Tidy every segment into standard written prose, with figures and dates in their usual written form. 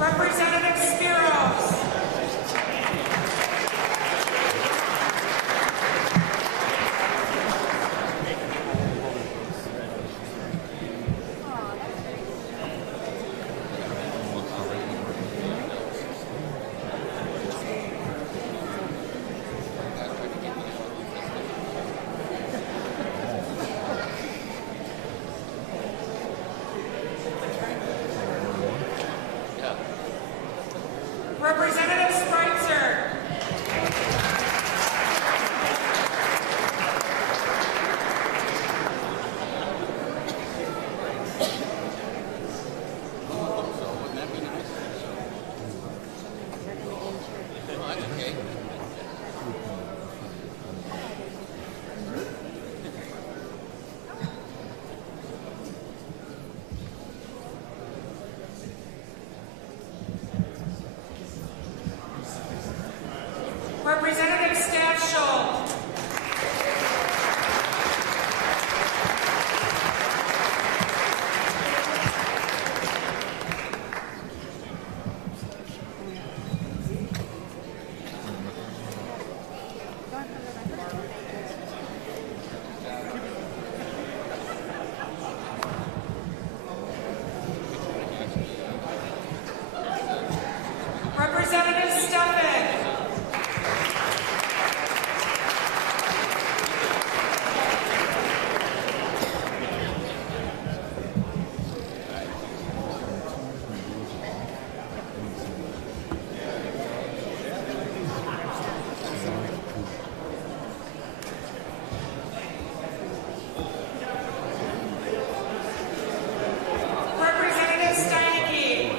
Representative Spiros. Representative Spreitzer. Representative Staff Schultz. Representative Stefan. Representative Steineke.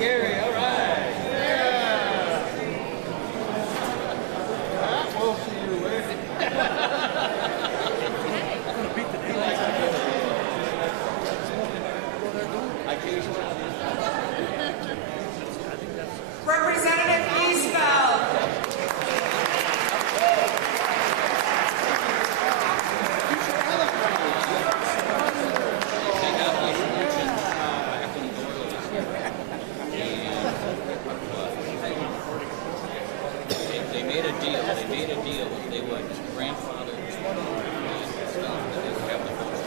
Gary, all right. Yeah. We'll see you later. I'm going to beat the daylight out of you. Representative Ismael. They made a deal. They made a deal. They would grandfather and stuff that they would have the votes.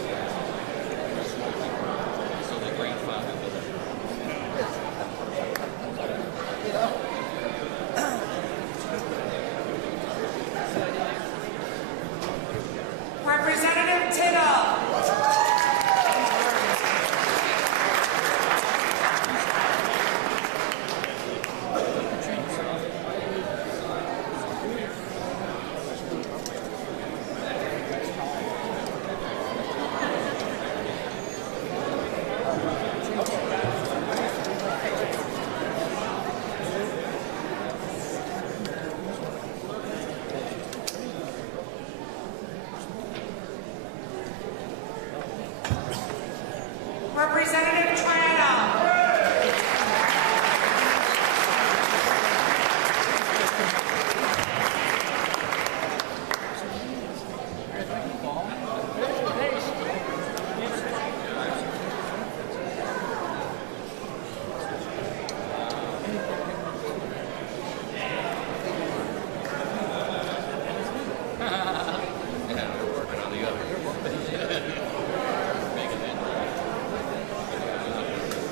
So they grandfathered with it. Representative Tittle. Representative Triana. Yeah, we're working on the other.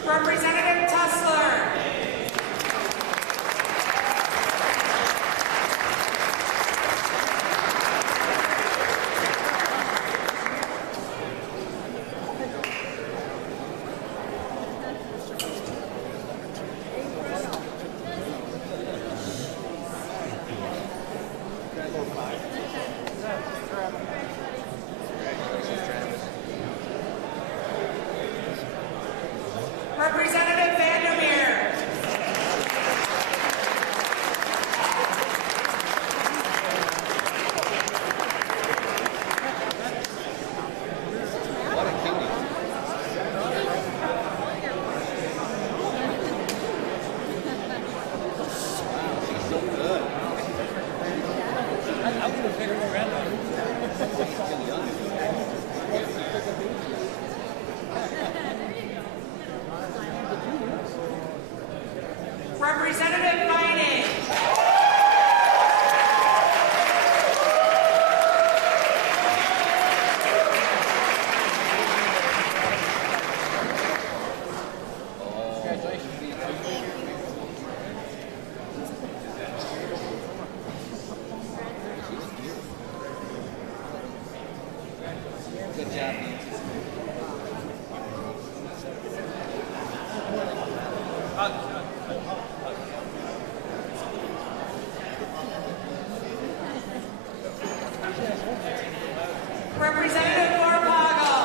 Representative Tussler. Representative Vandermeer. What a cutie. Wow, she's so good. I would have figured her out. She's still young. Representative Dane. Good job, Nancy. Representative Warpagal.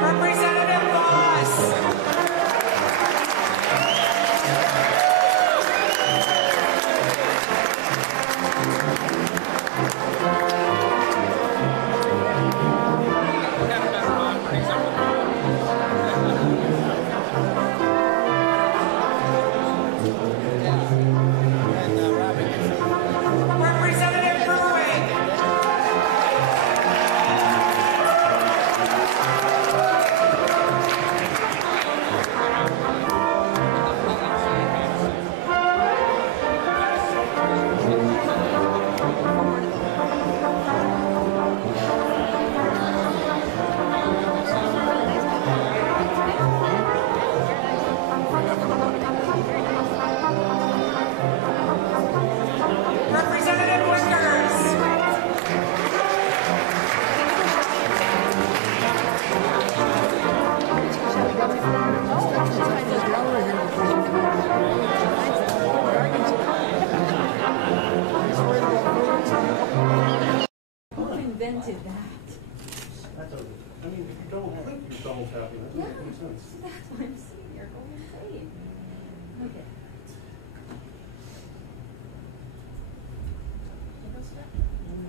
Representative Voss. just double tapping. That doesn't make any sense. That's what I'm saying. You're going insane. Okay.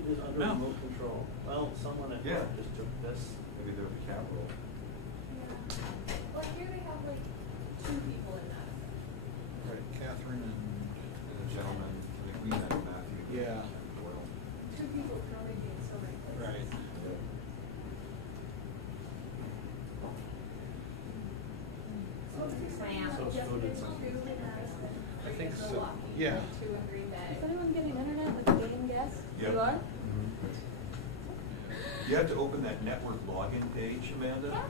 It is under No. remote control. Well, someone at Yeah. work just took this. Maybe they're the capital. Yeah. Well, here they have like 2 people in that. Right, Catherine and. And the gentleman, I think we met Matthew. Yeah. Doyle. 2 people probably being so many places. Right. So students. I think so. Yeah. Is anyone getting internet with the game guest? Yep. You are? You have to open that network login page, Amanda.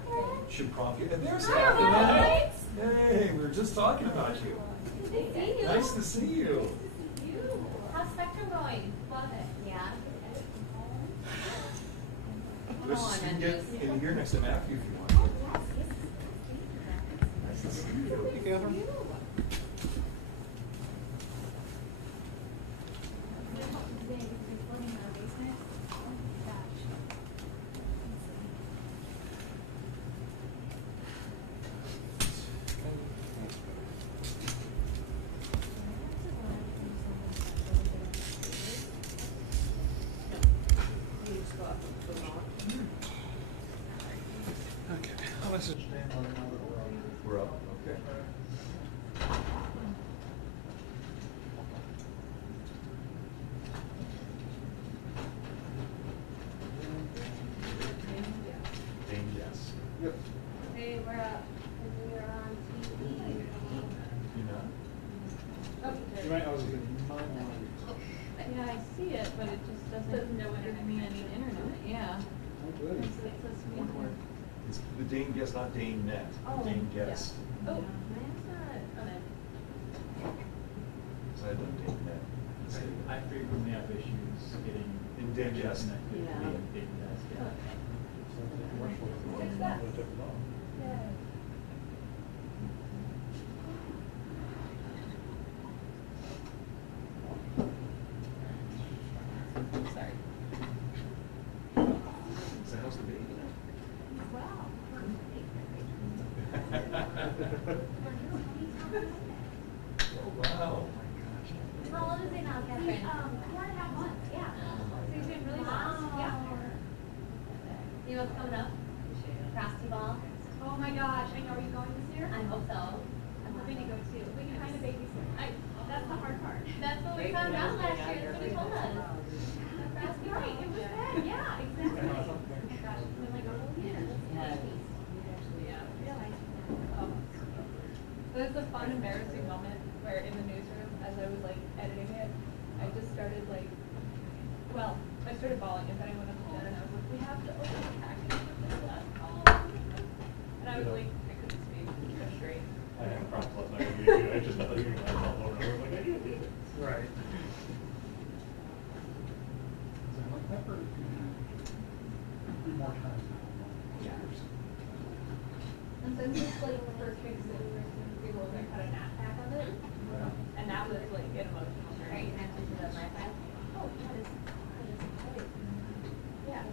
Should prompt you. And there's Hi, Catherine. guys. Hey, we were just talking about you. Good to see you. Nice to see you. How's Spectrum going? Love it. Yeah. Let's Come on, just get Andrews. in here next to Matthew if you want. Yes, yes. Nice to see you. Hey, Catherine. Okay, I'll message Dan on another one. We're up. Okay. Dane, yes. Yep. Hey, we're up. And we're on TV. You know? Oh, You might, I was getting my mind. Yeah, I see it, but it just doesn't give me any internet, yeah. Oh, goody. Wonder where- It's the Dane guest, not Dane net. Oh, Dane yeah. guest. Oh, mine's not on it. So I done Dane net. Let's see. I frequently have issues getting In Dane guest. connected Yeah. via Dane Desk, yeah. Fix that. Sorry. So how's the baby? Wow. Oh, wow. My gosh. How old is he now, Catherine? 4.5 months, yeah. So he's doing really well. Yeah. You know what's coming up? Frosty Ball. Oh my gosh, I know. Are you going this year? I hope so. I'm hoping to go too. We can find a babysitter. That's the hard part. That's what we found out last year. That's what he told us. Frosty, right? It was that. Yeah, exactly. Oh my gosh, it's been like a whole year. There's a fun, embarrassing moment where in the newsroom, as I was like editing it, I just started like, well, I started bawling and then I went up to Jen and I was like, we have to open the package with this last call. And I was like, I couldn't speak, go straight. I had problems last night with you, I just thought you were all over, I was like, I did it. Right. Be more time. And since it's like the first big city, we will like cut a nap pack of it. And that was like an emotional Are journey. you connected to the Wi-Fi? Oh, that is. Yeah.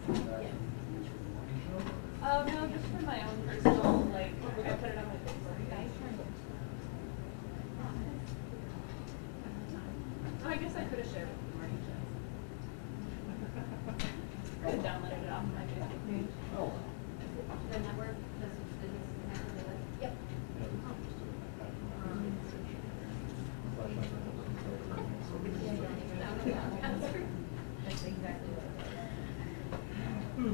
Oh, no, just for my own personal, like, I put it on my Facebook. Oh, I guess I could have shared it with the morning show. I could have downloaded it off my Facebook page. Oh. The network, this is connected to it? Yep. That's exactly what it was.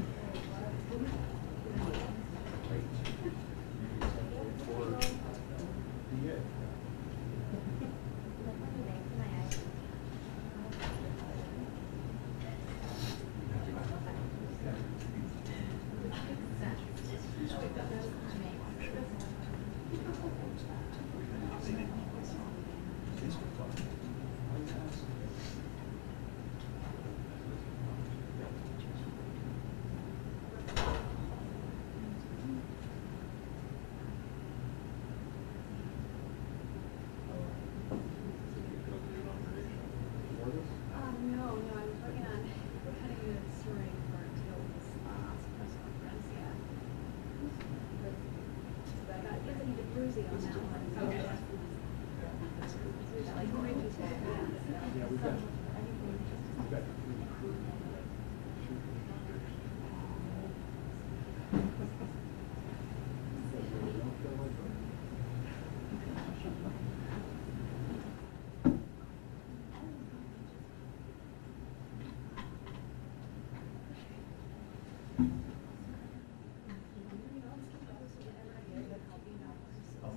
Jersey on that one. Okay. Like 3 people. Yeah, we've got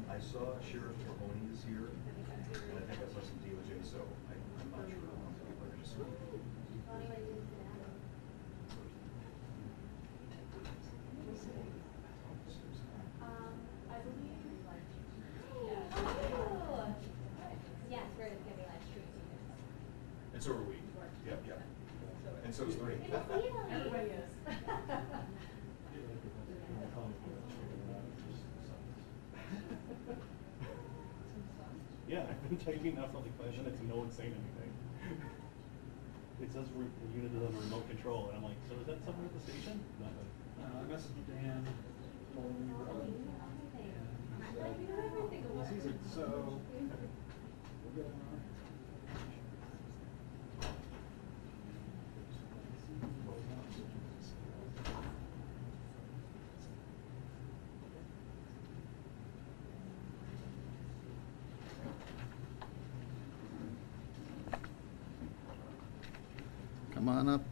I saw Sheriff Mahoney is here, and I think I saw some DOJ, so I'm not sure. I believe. Yes, we're gonna be live streaming. And so are we. Yep, yep. And so is Dane. Everybody is. Yeah, I've been typing now for like 5 minutes and no one's saying anything. It says the unit is under remote control, and I'm like, so is that someone at the station? Nothing. I messaged Dan while we were out. And he said, so, we're going on. Come on up.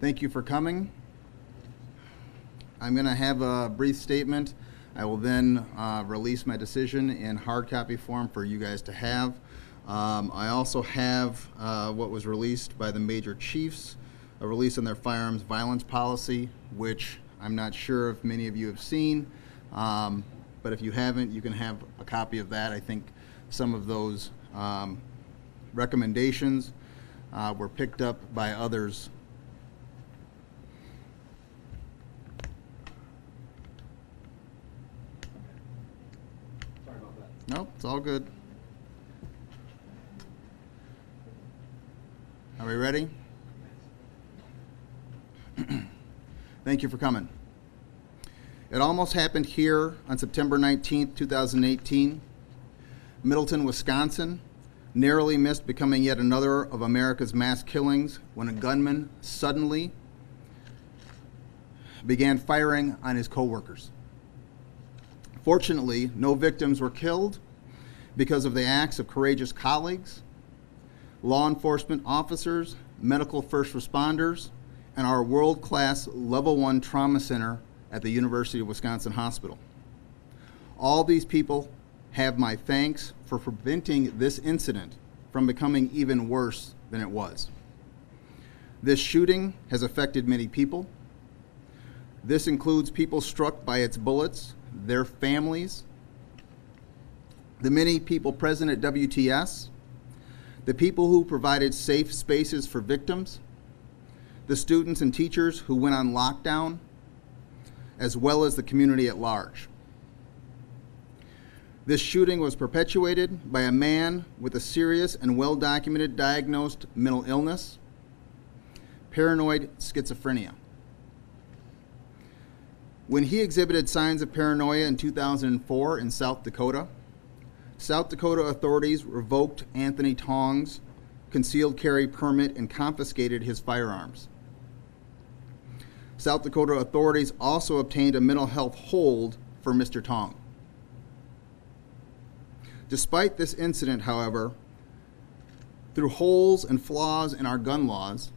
Thank you for coming. I'm going to have a brief statement. I will then release my decision in hard copy form for you guys to have. I also have what was released by the Major Chiefs, a release on their firearms violence policy, which I'm not sure if many of you have seen, but if you haven't, you can have a copy of that. I think some of those recommendations were picked up by others. Sorry about that. Nope, it's all good. Are we ready? Thank you for coming. It almost happened here on September 19th, 2018. Middleton, Wisconsin narrowly missed becoming yet another of America's mass killings when a gunman suddenly began firing on his coworkers. Fortunately, no victims were killed because of the acts of courageous colleagues, law enforcement officers, medical first responders, and our world-class Level 1 Trauma Center at the University of Wisconsin Hospital. All these people have my thanks for preventing this incident from becoming even worse than it was. This shooting has affected many people. This includes people struck by its bullets, their families, the many people present at WTS, the people who provided safe spaces for victims, the students and teachers who went on lockdown, as well as the community at large. This shooting was perpetuated by a man with a serious and well-documented diagnosed mental illness, paranoid schizophrenia. When he exhibited signs of paranoia in 2004 in South Dakota authorities revoked Anthony Tong's concealed carry permit and confiscated his firearms. South Dakota authorities also obtained a mental health hold for Mr. Tong. Despite this incident, however, through holes and flaws in our gun laws,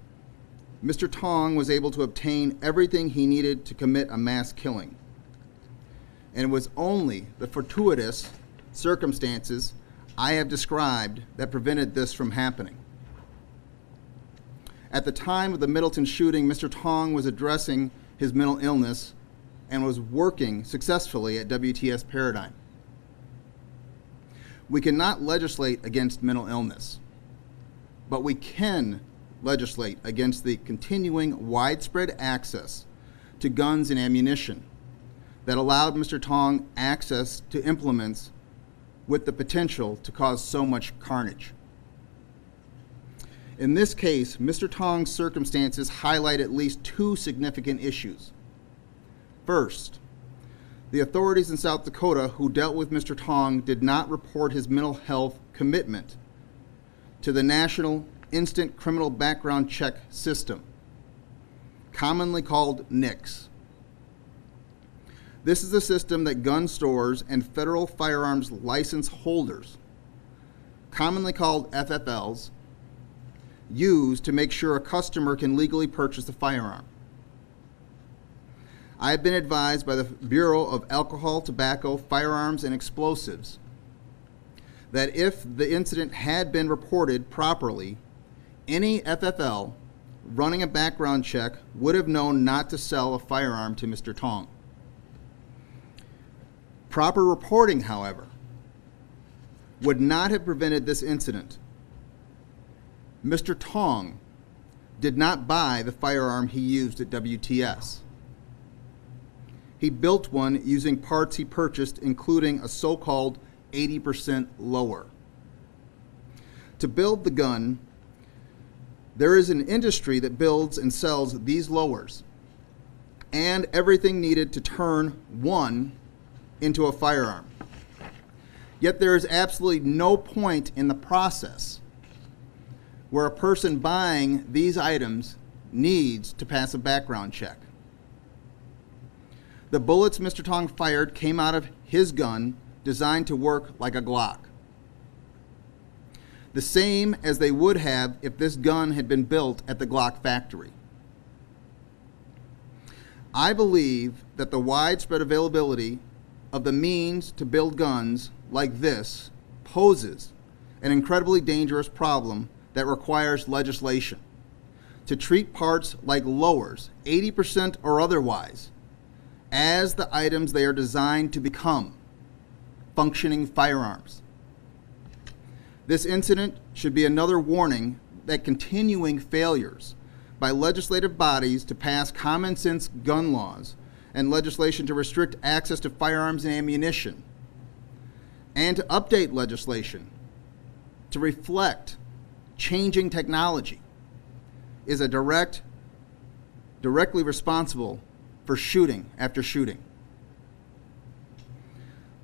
Mr. Tong was able to obtain everything he needed to commit a mass killing. And it was only the fortuitous circumstances I have described that prevented this from happening. At the time of the Middleton shooting, Mr. Tong was addressing his mental illness and was working successfully at WTS Paradigm. We cannot legislate against mental illness, but we can legislate against the continuing widespread access to guns and ammunition that allowed Mr. Tong access to implements with the potential to cause so much carnage. In this case, Mr. Tong's circumstances highlight at least two significant issues. First, the authorities in South Dakota who dealt with Mr. Tong did not report his mental health commitment to the National Instant Criminal Background Check System, commonly called NICS. This is a system that gun stores and federal firearms license holders, commonly called FFLs, use to make sure a customer can legally purchase a firearm. I have been advised by the Bureau of Alcohol, Tobacco, Firearms, and Explosives that if the incident had been reported properly, any FFL running a background check would have known not to sell a firearm to Mr. Tong. Proper reporting, however, would not have prevented this incident. Mr. Tong did not buy the firearm he used at WTS. He built one using parts he purchased, including a so-called 80% lower. To build the gun, there is an industry that builds and sells these lowers and everything needed to turn one into a firearm. Yet there is absolutely no point in the process where a person buying these items needs to pass a background check. The bullets Mr. Tong fired came out of his gun designed to work like a Glock, the same as they would have if this gun had been built at the Glock factory. I believe that the widespread availability of the means to build guns like this poses an incredibly dangerous problem that requires legislation to treat parts like lowers, 80% or otherwise, as the items they are designed to become, functioning firearms. This incident should be another warning that continuing failures by legislative bodies to pass common sense gun laws and legislation to restrict access to firearms and ammunition, and to update legislation to reflect changing technology, is a directly responsible for shooting after shooting.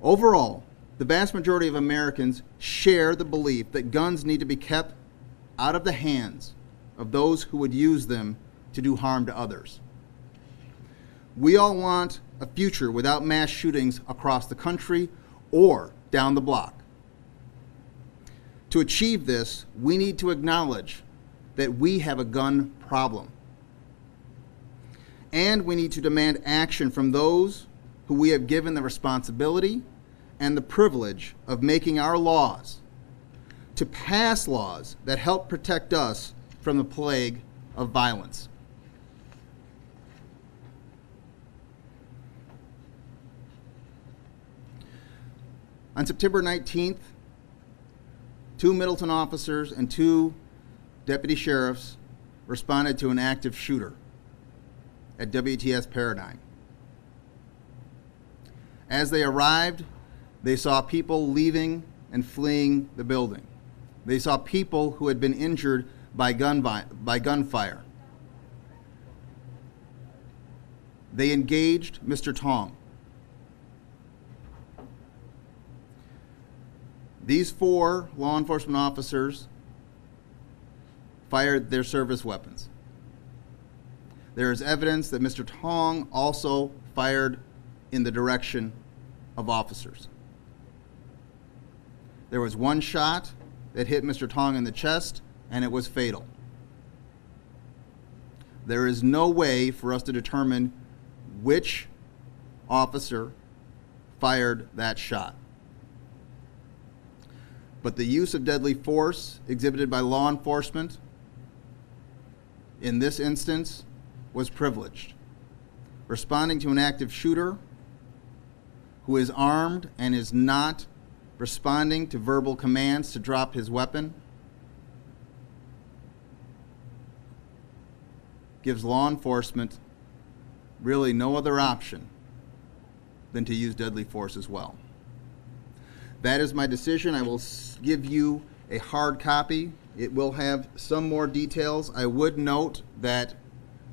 Overall, the vast majority of Americans share the belief that guns need to be kept out of the hands of those who would use them to do harm to others. We all want a future without mass shootings across the country or down the block. To achieve this, we need to acknowledge that we have a gun problem. And we need to demand action from those who we have given the responsibility and the privilege of making our laws, to pass laws that help protect us from the plague of violence. On September 19th, 2 Middleton officers and 2 deputy sheriffs responded to an active shooter at WTS Paradigm. As they arrived, they saw people leaving and fleeing the building. They saw people who had been injured by gunfire. They engaged Mr. Tong. These 4 law enforcement officers fired their service weapons. There is evidence that Mr. Tong also fired in the direction of officers. There was 1 shot that hit Mr. Tong in the chest, and it was fatal. There is no way for us to determine which officer fired that shot. But the use of deadly force exhibited by law enforcement in this instance was privileged. Responding to an active shooter who is armed and is not responding to verbal commands to drop his weapon gives law enforcement really no other option than to use deadly force as well. That is my decision. I will give you a hard copy. It will have some more details. I would note that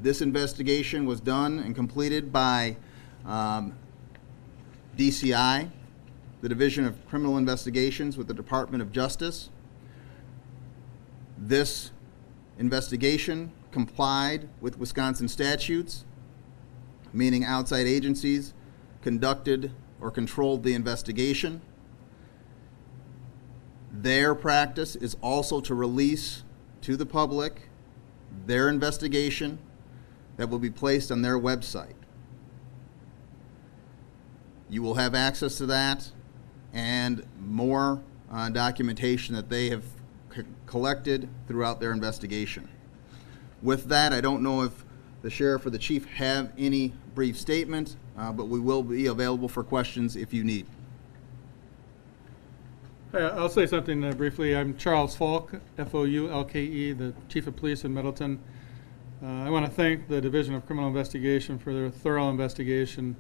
this investigation was done and completed by DCI, the Division of Criminal Investigations with the Department of Justice. This investigation complied with Wisconsin statutes, meaning outside agencies conducted or controlled the investigation. Their practice is also to release to the public their investigation that will be placed on their website. You will have access to that and more documentation that they have collected throughout their investigation. With that, I don't know if the sheriff or the chief have any brief statement, but we will be available for questions if you need. I'll say something briefly. I'm Charles Falk, F-O-U-L-K-E, the Chief of Police in Middleton. I want to thank the Division of Criminal Investigation for their thorough investigation.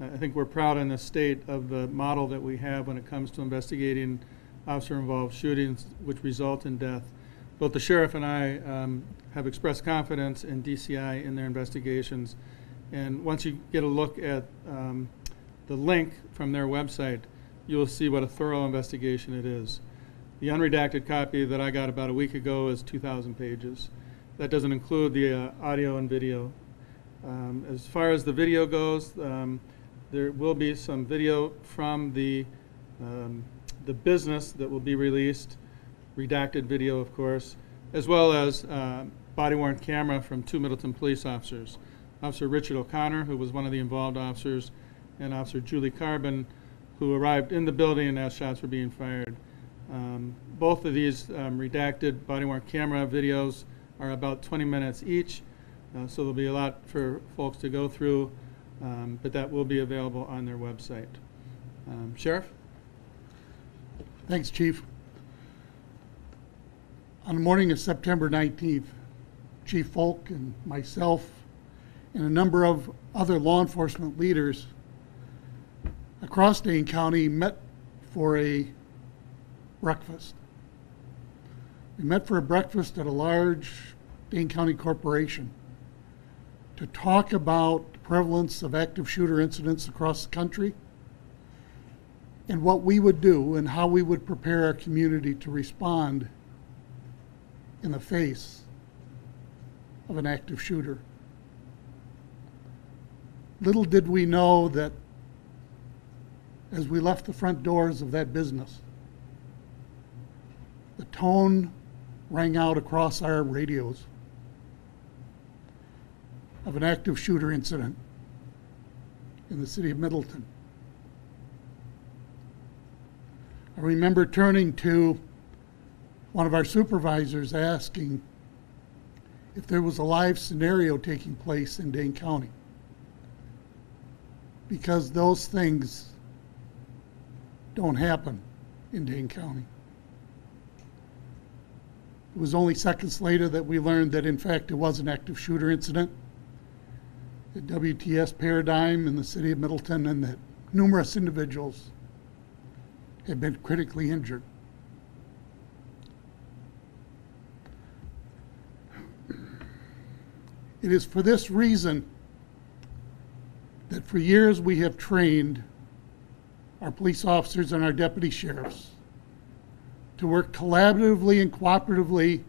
I think we're proud in the state of the model that we have when it comes to investigating officer-involved shootings which result in death. Both the sheriff and I have expressed confidence in DCI in their investigations. And once you get a look at the link from their website, you'll see what a thorough investigation it is. The unredacted copy that I got about a week ago is 2,000 pages. That doesn't include the audio and video. As far as the video goes, there will be some video from the business that will be released, redacted video, of course, as well as body-worn camera from 2 Middleton police officers, Officer Richard O'Connor, who was one of the involved officers, and Officer Julie Carbon, who arrived in the building as shots were being fired. Both of these redacted body-worn camera videos are about 20 minutes each, so there'll be a lot for folks to go through, but that will be available on their website. Sheriff? Thanks, Chief. On the morning of September 19th, Chief Folk and myself and a number of other law enforcement leaders across Dane County met for a breakfast. We met for a breakfast at a large Dane County corporation to talk about the prevalence of active shooter incidents across the country and what we would do and how we would prepare our community to respond in the face of an active shooter. Little did we know that as we left the front doors of that business, the tone rang out across our radios of an active shooter incident in the city of Middleton. I remember turning to one of our supervisors asking if there was a live scenario taking place in Dane County, because those things don't happen in Dane County. It was only seconds later that we learned that in fact it was an active shooter incident at WTS Paradigm in the city of Middleton, and that numerous individuals had been critically injured. It is for this reason that for years we have trained our police officers and our deputy sheriffs to work collaboratively and cooperatively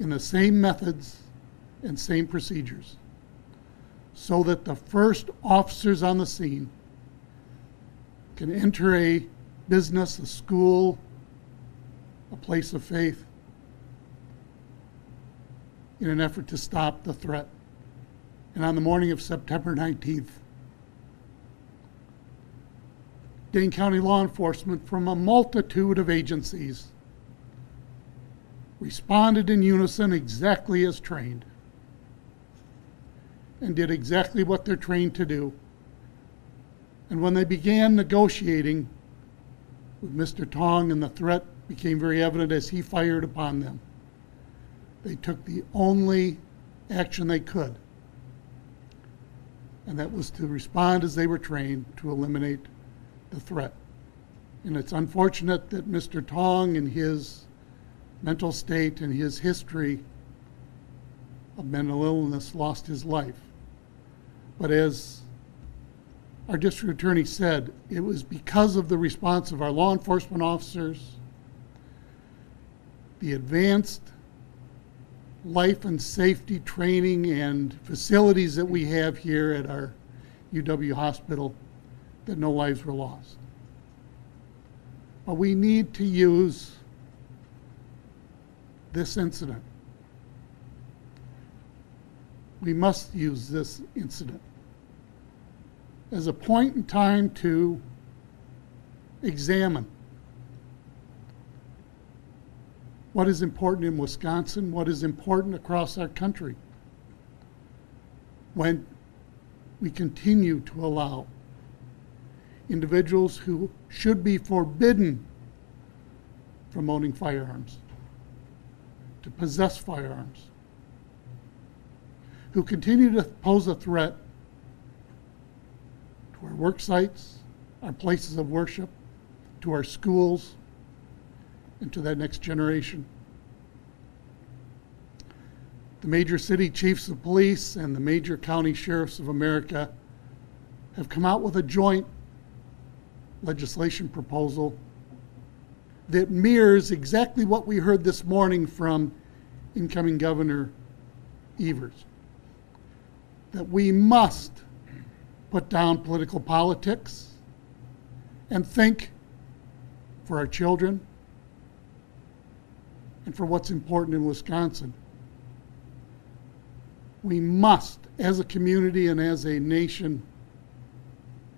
in the same methods and same procedures, so that the first officers on the scene can enter a business, a school, a place of faith in an effort to stop the threat. And on the morning of September 19th, Dane County law enforcement from a multitude of agencies responded in unison exactly as trained and did exactly what they're trained to do. And when they began negotiating with Mr. Tong, and the threat became very evident as he fired upon them, they took the only action they could, and that was to respond as they were trained to eliminate the threat. And it's unfortunate that Mr. Tong and his mental state and his history of mental illness lost his life. But as our district attorney said, it was because of the response of our law enforcement officers, the advanced life and safety training and facilities that we have here at our UW hospital, that no lives were lost. But we need to use this incident. We must use this incident as a point in time to examine what is important in Wisconsin, what is important across our country, when we continue to allow individuals who should be forbidden from owning firearms to possess firearms, who continue to pose a threat to our work sites, our places of worship, to our schools, and to that next generation. The major city chiefs of police and the major county sheriffs of America have come out with a joint legislation proposal that mirrors exactly what we heard this morning from incoming Governor Evers, that we must put down political politics and think for our children and for what's important in Wisconsin. We must, as a community and as a nation,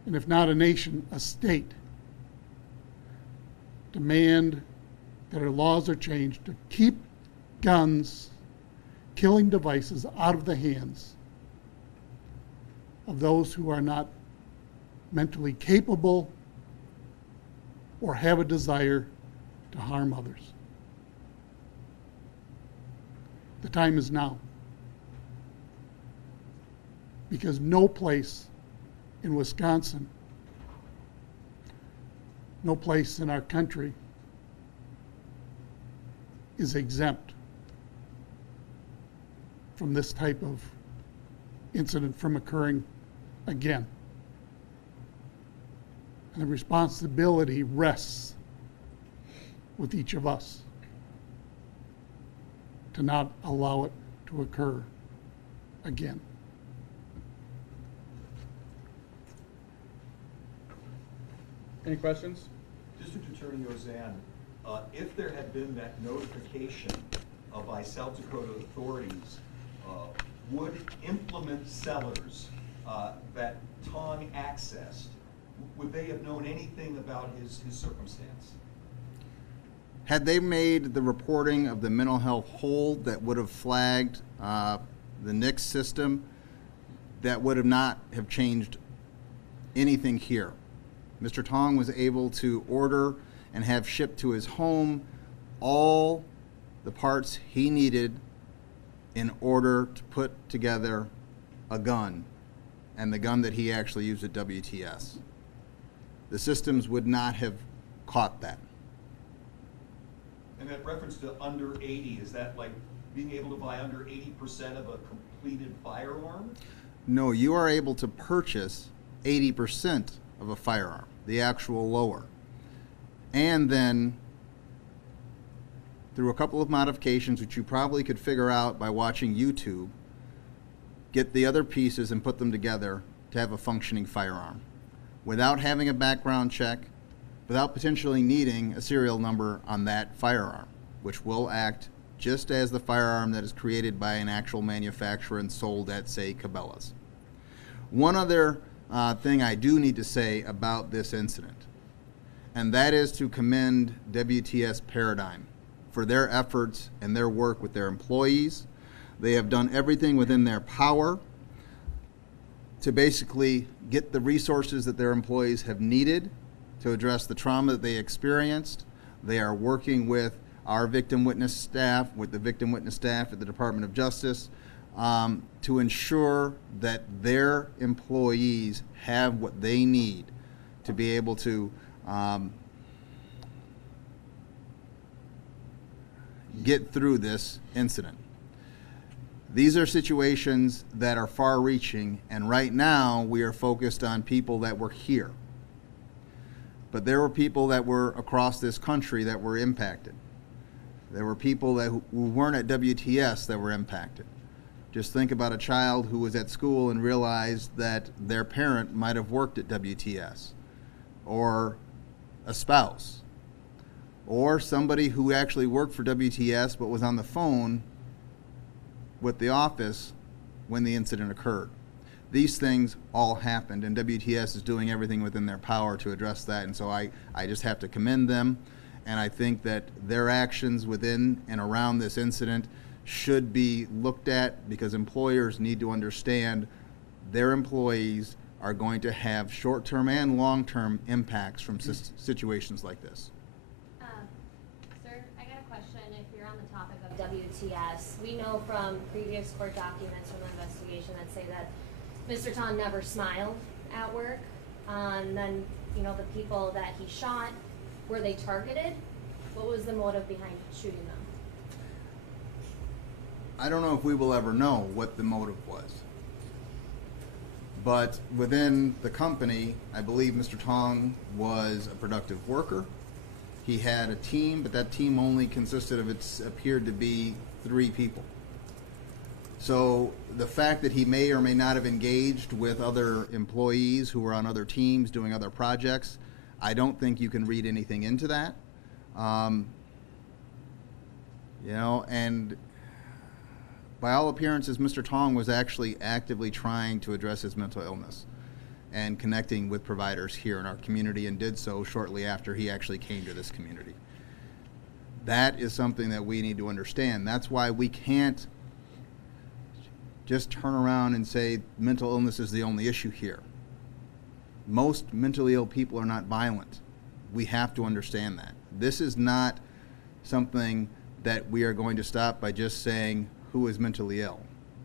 and if not a nation, a state, demand that our laws are changed to keep guns, killing devices out of the hands of those who are not mentally capable or have a desire to harm others. The time is now. Because no place in Wisconsin, no place in our country is exempt from this type of incident from occurring again. And the responsibility rests with each of us to not allow it to occur again. Any questions? District Attorney Ozanne, if there had been that notification by South Dakota authorities, would implement sellers that Tong accessed, would they have known anything about his circumstance? Had they made the reporting of the mental health hold that would have flagged the NICS system, that would have not have changed anything here. Mr. Tong was able to order and have shipped to his home all the parts he needed in order to put together a gun, and the gun that he actually used at WTS. The systems would not have caught that. And that reference to under 80, is that like being able to buy under 80% of a completed firearm? No, you are able to purchase 80% of a firearm, the actual lower. And then, through a couple of modifications, which you probably could figure out by watching YouTube, get the other pieces and put them together to have a functioning firearm, without having a background check, without potentially needing a serial number on that firearm, which will act just as the firearm that is created by an actual manufacturer and sold at, say, Cabela's. One other thing I do need to say about this incident, and that is to commend WTS Paradigm for their efforts and their work with their employees. They have done everything within their power to basically get the resources that their employees have needed to address the trauma that they experienced. They are working with our victim witness staff, with the victim witness staff at the Department of Justice, to ensure that their employees have what they need to be able to get through this incident. These are situations that are far-reaching, and right now we are focused on people that were here. But there were people that were across this country that were impacted. There were people that who weren't at WTS that were impacted. Just think about a child who was at school and realized that their parent might have worked at WTS, or a spouse, or somebody who actually worked for WTS but was on the phone with the office when the incident occurred. These things all happened, and WTS is doing everything within their power to address that, and so I just have to commend them, and I think that their actions within and around this incident should be looked at, because employers need to understand their employees are going to have short-term and long-term impacts from situations like this. Sir, I got a question. If you're on the topic of WTS, we know from previous court documents from the investigation that say that Mr. Ton never smiled at work. And then, you know, the people that he shot, were they targeted? What was the motive behind shooting them? I don't know if we will ever know what the motive was. But within the company, I believe Mr. Tong was a productive worker. He had a team, but that team only consisted of, it appeared to be 3 people. So the fact that he may or may not have engaged with other employees who were on other teams doing other projects, I don't think you can read anything into that. You know, and by all appearances, Mr. Tong was actually actively trying to address his mental illness and connecting with providers here in our community, and did so shortly after he actually came to this community. That is something that we need to understand. That's why we can't just turn around and say mental illness is the only issue here. Most mentally ill people are not violent. We have to understand that. This is not something that we are going to stop by just saying who is mentally ill.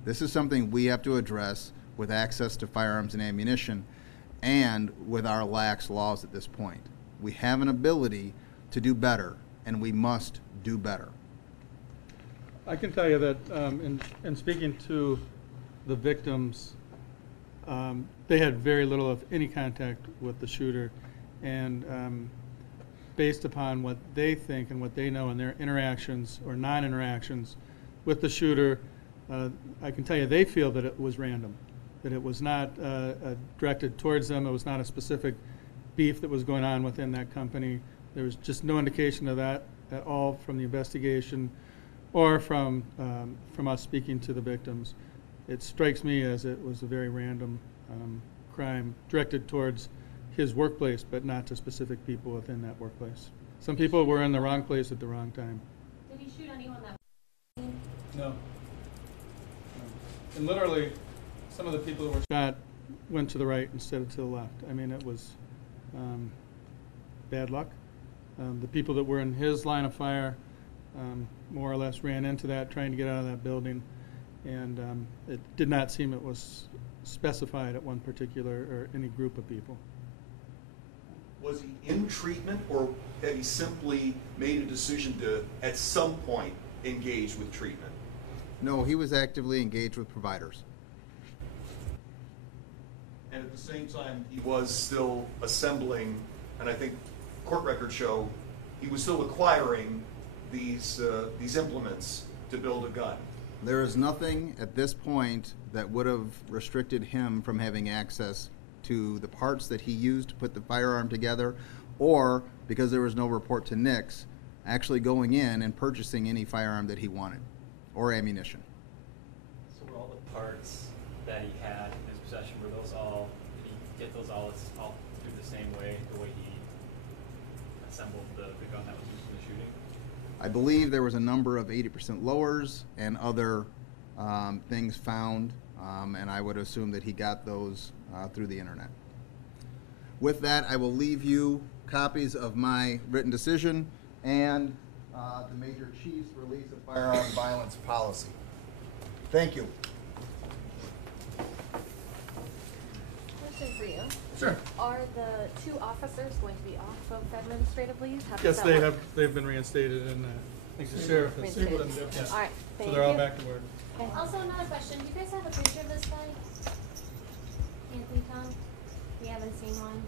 This is something we have to address with access to firearms and ammunition, and with our lax laws at this point. We have an ability to do better, and we must do better. I can tell you that in speaking to the victims, they had very little of any contact with the shooter, and based upon what they think and what they know in their interactions or non-interactions with the shooter, I can tell you they feel that it was random, that it was not directed towards them. It was not a specific beef that was going on within that company. There was just no indication of that at all from the investigation or from us speaking to the victims. It strikes me as it was a very random crime directed towards his workplace, but not to specific people within that workplace. Some people were in the wrong place at the wrong time. Did he shoot anyone that? No. And literally, some of the people who were shot went to the right instead of to the left. I mean, it was bad luck. The people that were in his line of fire more or less ran into that, trying to get out of that building, and it did not seem it was specified at one particular or any group of people. Was he in treatment, or had he simply made a decision to, at some point, engage with treatment? No, he was actively engaged with providers. And at the same time, he was still assembling, and I think court records show he was still acquiring these implements to build a gun. There is nothing at this point that would have restricted him from having access to the parts that he used to put the firearm together, or, because there was no report to NICS, actually going in and purchasing any firearm that he wanted, or ammunition. So were all the parts that he had in his possession, were those all, did he get those all through the same way, the way he assembled the gun that was used in the shooting? I believe there was a number of 80% lowers and other things found, and I would assume that he got those through the internet. With that, I will leave you copies of my written decision and the Major Chief's release of firearm violence policy. Thank you. Question for you. Sure. Are the 2 officers going to be off of administrative leave? How does Yes, that they work? have. They've been reinstated, and Thanks to Sheriff. It's Rinse Sable it. and Dip, yeah. All right, So thank they're all you. back to work. Okay. Also, another question. Do you guys have a picture of this guy? Anthony Tom? We haven't seen one.